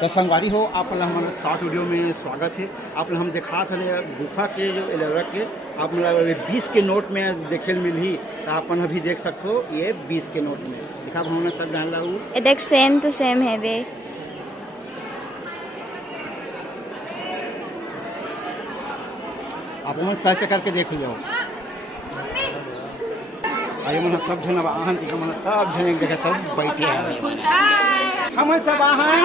तो संगवारी हो आप हमारे शॉर्ट वीडियो में स्वागत है। आप हम देखा थे गुफा के जो इलाका के आप 20 के नोट में देखे मिली तो अपन अभी देख सकते हो। ये 20 के नोट में दिखा हमने सब जान ला ये देख सेम टू सेम है वे। आप सर्च करके देख लो। अरे मन सब जन आहन के मन सब जन एक जगह सब बैठे हैं। हम सब आहन